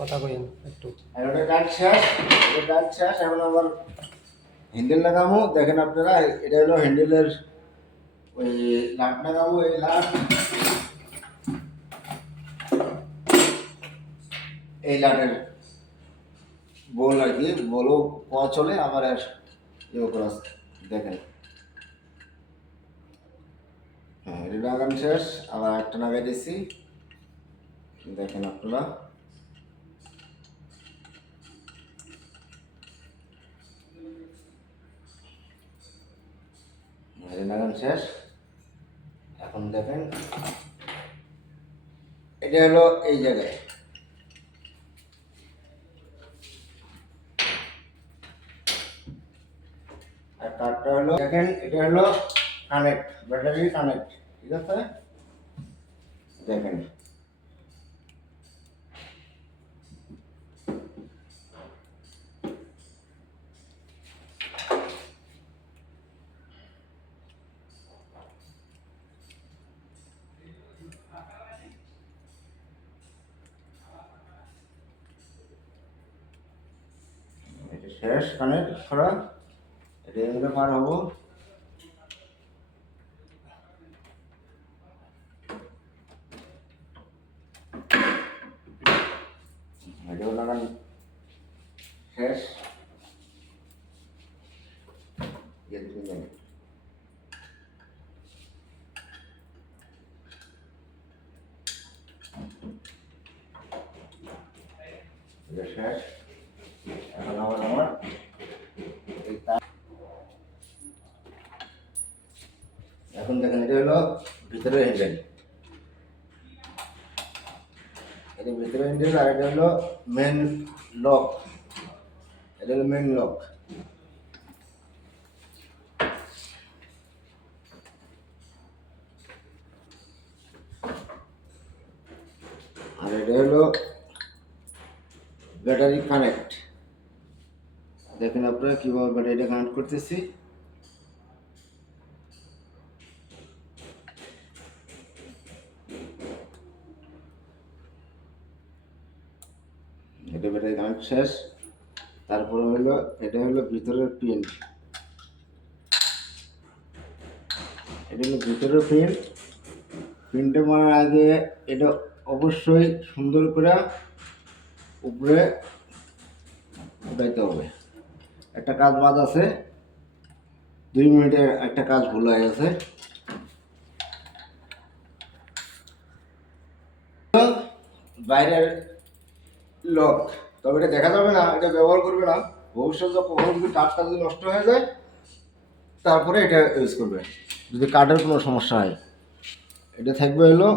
কথা কইেন একটু। আর ওটা কাজ শেষ, এটা কাজ শেষ। এখন আবার হ্যান্ডেল লাগাবো। দেখেন আপনারা, এটা হলো হ্যান্ডেলের ওই লাট লাগাবো। এই লাট, এই লাটের বল আর কি, বলও পাওয়া চলে আবার আর ইয়ে করা। দেখেন, হ্যাঁ এটা লাগানো শেষ। আবার একটা লাগাই দিচ্ছি, দেখেন আপনারা। এটা লাগানো শেষ। এখন দেখেন, এটা হলো এই জায়গায়, আর তারটা হলো দেখেন, এটা হলো কানেক্ট, ব্যাটারি কানেক্ট, ঠিক আছে। দেখেন এটা শেষ কানেক্ট করা। এটা এগুলো পার হবো। এটাও লাগান শেষ। এটা শেষ। এখন আবার আমার এই তার, এখন দেখেন এটা হলো ভিতরে হ্যান্ডেল, এটা ভিতরে হ্যান্ডেল। আর এটা হলো মেন লক, এটা হলো মেন লক। আর এটা হলো ব্যাটারি কানেক্ট। দেখেন আপনারা কিভাবে ব্যাটারিটা কানেক্ট করতেছি। এটা ব্যাটারি কানেক্ট শেষ। তারপরে হলো এটা হলো ভিতরের পিন, এটা হলো ভিতরের পিন। পিনটা মারার আগে এটা অবশ্যই সুন্দর করে উপরে উঠাইতে হবে। একটা কাজ বাদ আছে, 2 মিনিটের একটা কাজ ভুল হয়ে গেছে। বাইরের লক, তবে এটা দেখা যাবে না, এটা ব্যবহার করবে না। ভবিষ্যতে কখনো যদি কাঠটা যদি নষ্ট হয়ে যায়, তারপরে এটা ইউজ করবে। যদি কাঠের কোনো সমস্যা হয়, এটা থাকবে হলো